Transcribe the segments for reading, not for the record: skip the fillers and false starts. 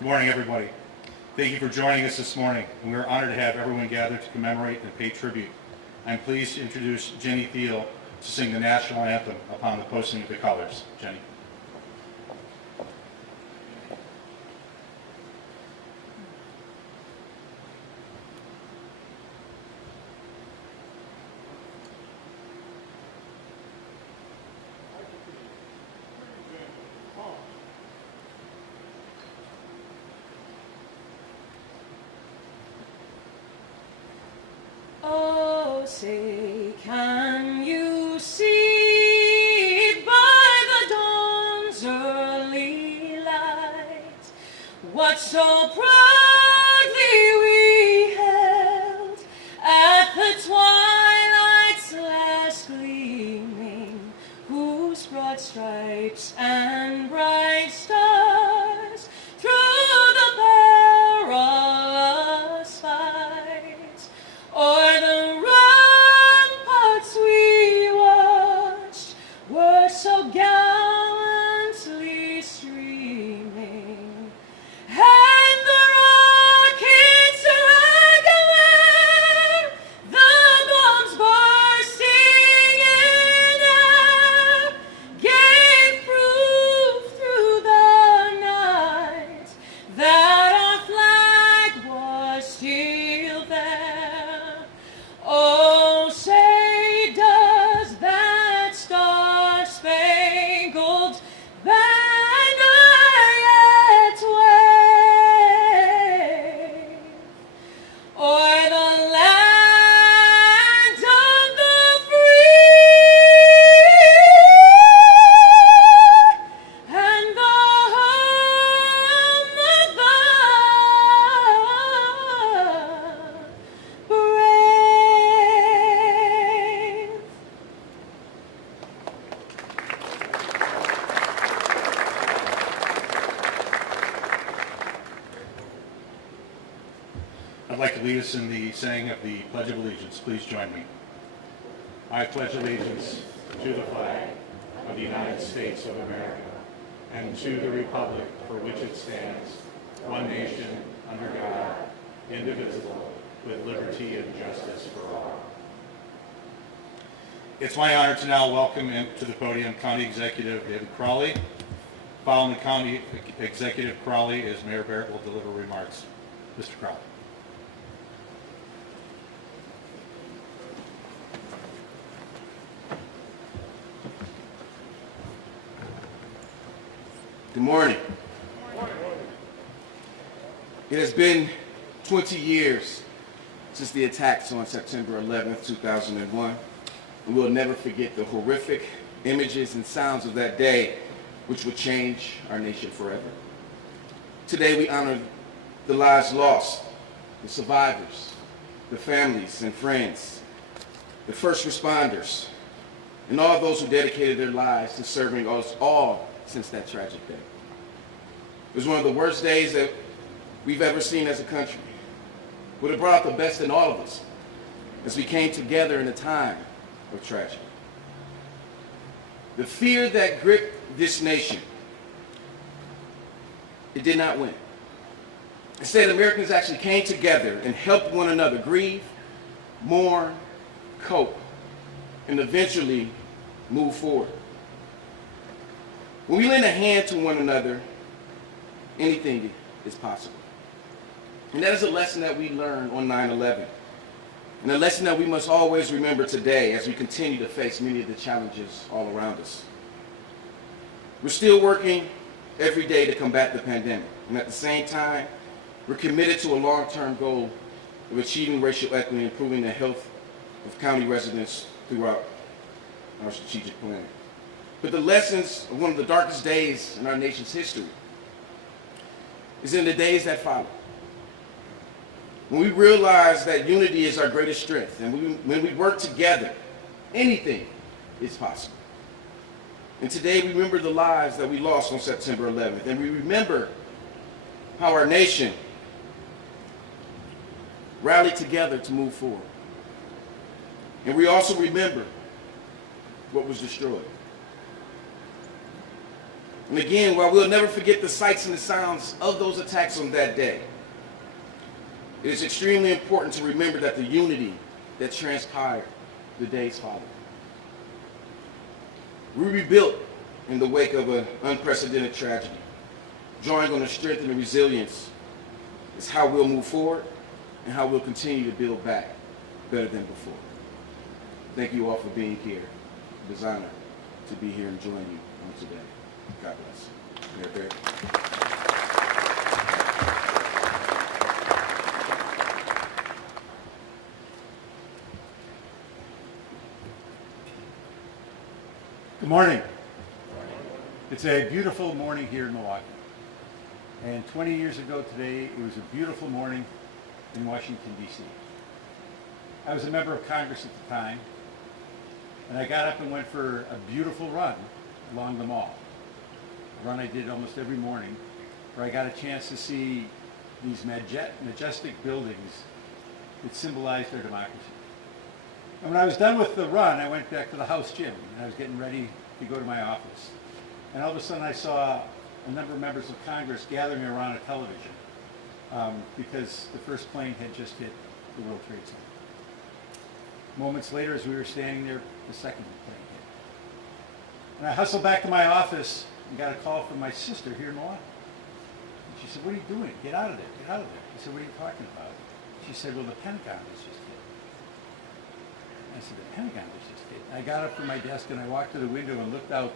Good morning, everybody. Thank you for joining us this morning, and we are honored to have everyone gathered to commemorate and pay tribute. I'm pleased to introduce Jenny Thiel to sing the national anthem upon the posting of the colors. Jenny. Oh, say, can you see by the dawn's early light what so proudly we held at the twilight's last gleaming, whose broad stripes and bright stars through the perilous fight o'er the ramparts we watched were so gallantly streaming, and the rockets rang away, the bombs bursting in air gave proof through the night that our flag was still there. Oh, say, does that star-spangled banner yet wave o'er the land of the free and the home of the brave? I'd like to lead us in the saying of the Pledge of Allegiance. Please join me. I pledge allegiance to the flag of the United States of America and to the republic for which it stands, one nation, under God, indivisible, with liberty and justice for all. It's my honor to now welcome to the podium County Executive David Crowley. Following the County Executive Crowley is Mayor Barrett will deliver remarks. Mr. Crowley. Good morning. It has been 20 years since the attacks on September 11th, 2001, and we'll never forget the horrific images and sounds of that day, which would change our nation forever. Today we honor the lives lost, the survivors, the families and friends, the first responders, and all those who dedicated their lives to serving us all since that tragic day. It was one of the worst days that we've ever seen as a country. It would have brought out the best in all of us as we came together in a time of tragedy. The fear that gripped this nation, it did not win. Instead, Americans actually came together and helped one another grieve, mourn, cope, and eventually move forward. When we lend a hand to one another, anything is possible. And that is a lesson that we learned on 9/11, and a lesson that we must always remember today as we continue to face many of the challenges all around us. We're still working every day to combat the pandemic, and at the same time, we're committed to a long-term goal of achieving racial equity and improving the health of county residents throughout our strategic plan. But the lessons of one of the darkest days in our nation's history is in the days that follow. When we realize that unity is our greatest strength, and when we work together, anything is possible. And today we remember the lives that we lost on September 11th, and we remember how our nation rallied together to move forward. And we also remember what was destroyed. And again, while we'll never forget the sights and the sounds of those attacks on that day, it is extremely important to remember that the unity that transpired the days following. We rebuilt in the wake of an unprecedented tragedy. Drawing on the strength and the resilience is how we'll move forward and how we'll continue to build back better than before. Thank you all for being here. It is an honor to be here and join you on today. God bless. Mayor Barry. Good morning. It's a beautiful morning here in Milwaukee. And 20 years ago today, it was a beautiful morning in Washington, D.C. I was a member of Congress at the time, and I got up and went for a beautiful run along the mall. A run I did almost every morning, where I got a chance to see these majestic buildings that symbolized our democracy. And when I was done with the run, I went back to the House gym, and I was getting ready to go to my office. And all of a sudden I saw a number of members of Congress gathering around a television because the first plane had just hit the World Trade Center. Moments later, as we were standing there, the second plane hit. And I hustled back to my office and got a call from my sister here in Milwaukee. And she said, "What are you doing? Get out of there, get out of there." I said, "What are you talking about?" She said, "Well, the Pentagon was just hit." I said, "The Pentagon was just hit." I got up from my desk and I walked to the window and looked out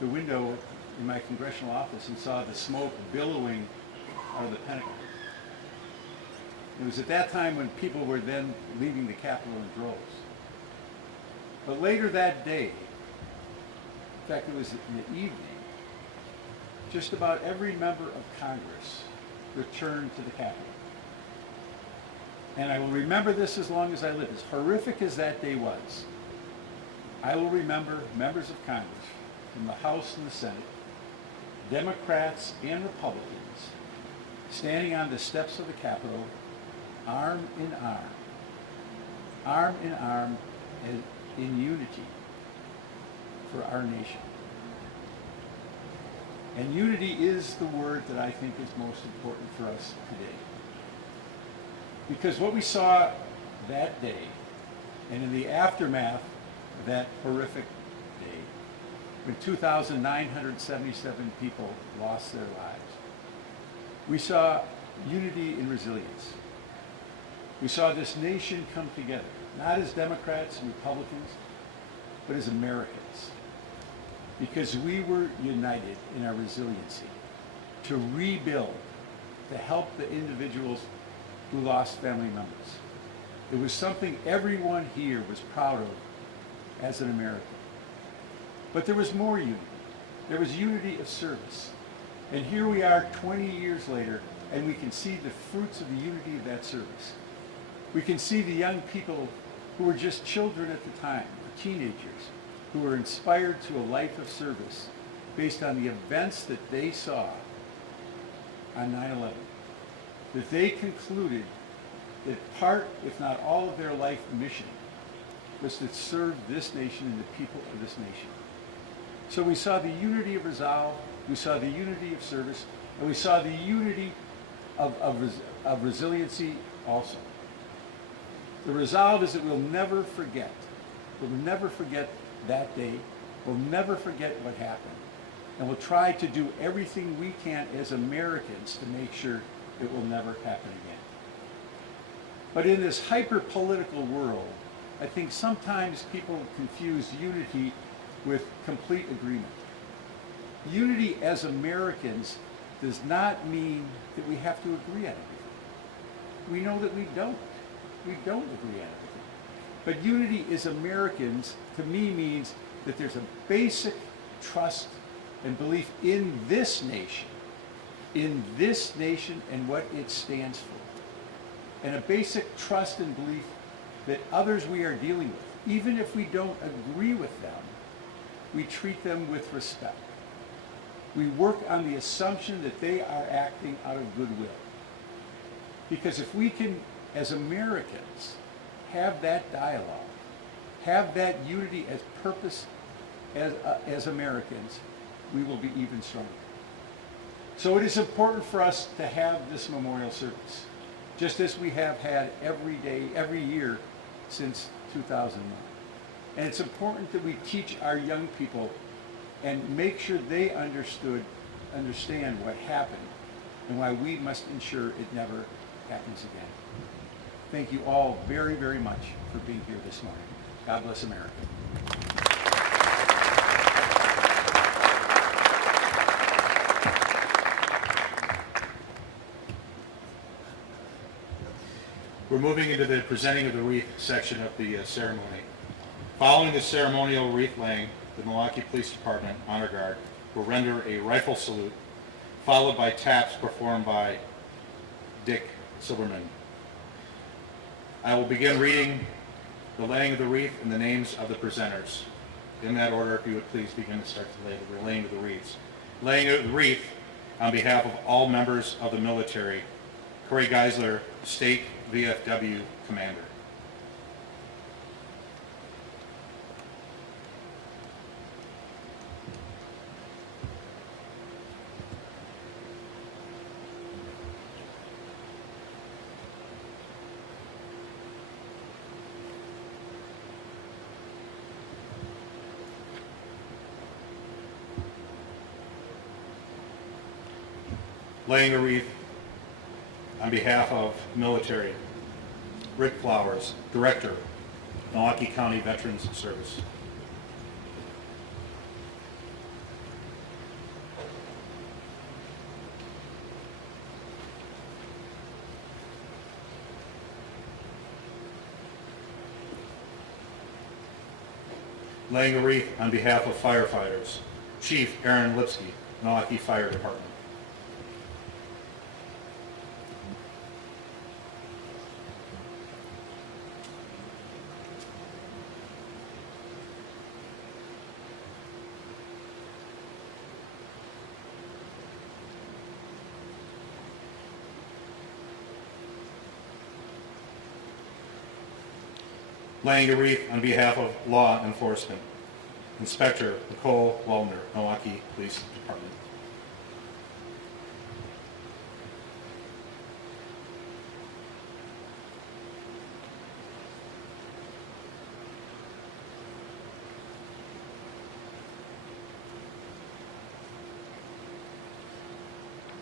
the window in my congressional office and saw the smoke billowing out of the Pentagon. It was at that time when people were then leaving the Capitol in droves. But later that day, in fact it was in the evening, just about every member of Congress returned to the Capitol. And I will remember this as long as I live. As horrific as that day was, I will remember members of Congress from the House and the Senate, Democrats and Republicans, standing on the steps of the Capitol, arm in arm and in unity for our nation. And unity is the word that I think is most important for us today. Because what we saw that day, and in the aftermath of that horrific day, when 2,977 people lost their lives, we saw unity and resilience. We saw this nation come together, not as Democrats and Republicans, but as Americans. Because we were united in our resiliency to rebuild, to help the individuals who lost family members. It was something everyone here was proud of as an American. But there was more unity. There was unity of service. And here we are 20 years later, and we can see the fruits of the unity of that service. We can see the young people who were just children at the time, or teenagers, who were inspired to a life of service based on the events that they saw on 9/11. That they concluded that part, if not all of their life mission was to serve this nation and the people of this nation. So we saw the unity of resolve, we saw the unity of service, and we saw the unity of resiliency also. The resolve is that we'll never forget. We'll never forget that day. We'll never forget what happened. And we'll try to do everything we can as Americans to make sure it will never happen again. But in this hyper-political world, I think sometimes people confuse unity with complete agreement. Unity as Americans does not mean that we have to agree on everything. We know that we don't. We don't agree on everything. But unity as Americans, to me, means that there's a basic trust and belief in this nation and what it stands for. And a basic trust and belief that others we are dealing with, even if we don't agree with them, we treat them with respect. We work on the assumption that they are acting out of goodwill. Because if we can, as Americans, have that dialogue, have that unity as purpose as Americans, we will be even stronger. So it is important for us to have this memorial service, just as we have had every day, every year since 2001. And it's important that we teach our young people and make sure they understand what happened and why we must ensure it never happens again. Thank you all very, very much for being here this morning. God bless America. We're moving into the presenting of the wreath section of the ceremony. Following the ceremonial wreath laying, the Milwaukee Police Department Honor Guard will render a rifle salute, followed by taps performed by Dick Silberman. I will begin reading the laying of the wreath and the names of the presenters. In that order, if you would please begin to start the laying of the wreaths. Laying of the wreath on behalf of all members of the military, Corey Geisler, State VFW Commander. Laying a wreath on behalf of military, Rick Flowers, Director, Milwaukee County Veterans Service. Laying a wreath on behalf of firefighters, Chief Aaron Lipsky, Milwaukee Fire Department. Laying a wreath on behalf of law enforcement, Inspector Nicole Waldner, Milwaukee Police Department.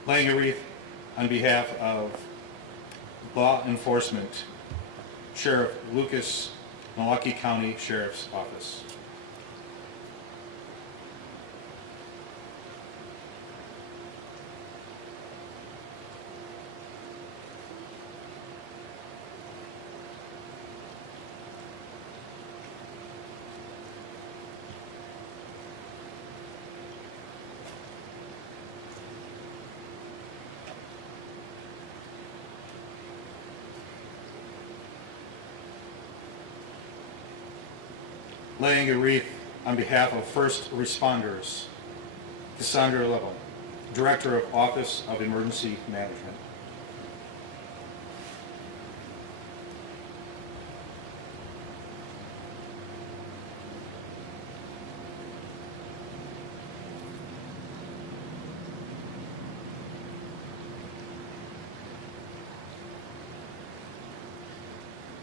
Laying a wreath on behalf of law enforcement, Sheriff Lucas, Milwaukee County Sheriff's Office. Laying a wreath on behalf of first responders, Cassandra Levin, Director of Office of Emergency Management.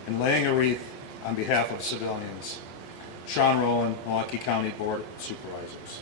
And laying a wreath on behalf of civilians, Sean Rowland, Milwaukee County Board of Supervisors.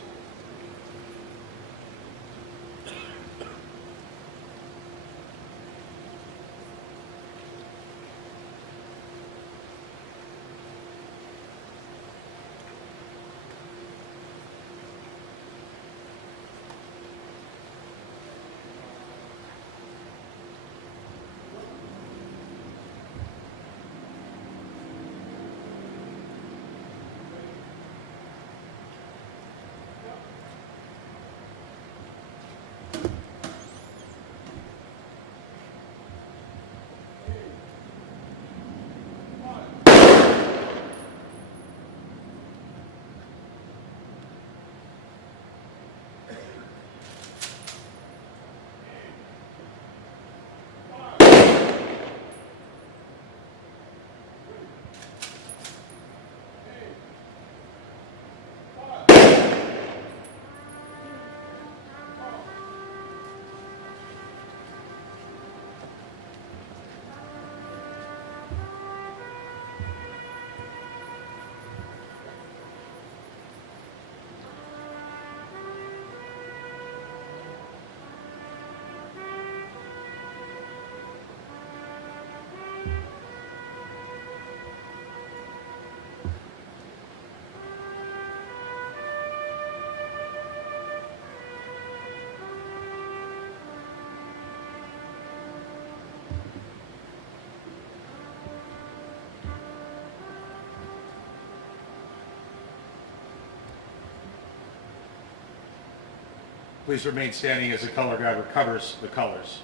Please remain standing as the color guard recovers the colors.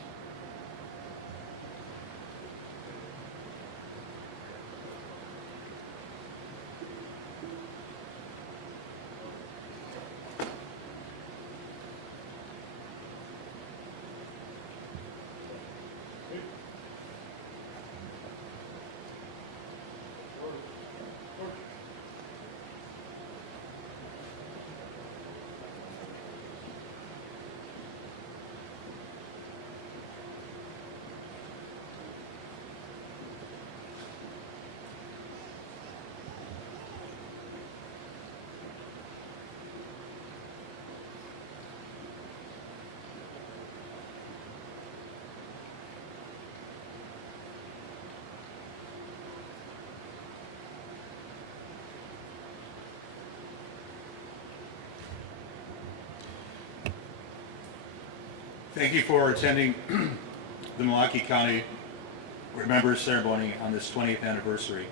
Thank you for attending the Milwaukee County Remembrance Ceremony on this 20th anniversary.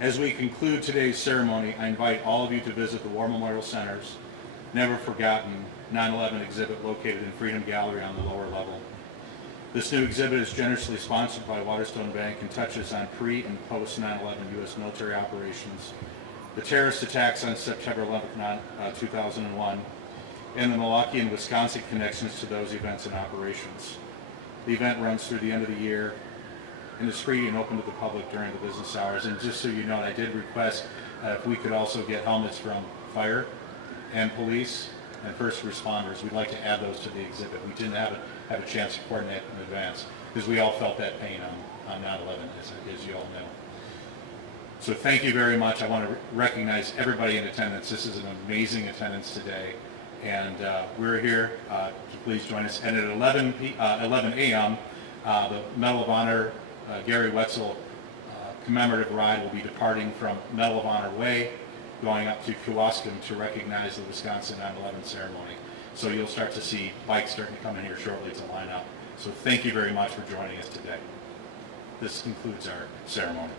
As we conclude today's ceremony, I invite all of you to visit the War Memorial Center's Never Forgotten 9/11 exhibit located in Freedom Gallery on the lower level. This new exhibit is generously sponsored by Waterstone Bank and touches on pre- and post 9/11 U.S. military operations, the terrorist attacks on September 11, 2001, and the Milwaukee and Wisconsin connections to those events and operations. The event runs through the end of the year and is free and open to the public during the business hours. And just so you know, I did request if we could also get helmets from fire and police and first responders. We'd like to add those to the exhibit. We didn't have a chance to coordinate in advance because we all felt that pain on 9/11, as you all know. So thank you very much. I want to recognize everybody in attendance. This is an amazing attendance today. And we're here to please join us. And at 11 a.m., the Medal of Honor Gary Wetzel commemorative ride will be departing from Medal of Honor Way, going up to Kewaskum to recognize the Wisconsin 9/11 ceremony. So you'll start to see bikes starting to come in here shortly to line up. So thank you very much for joining us today. This concludes our ceremony.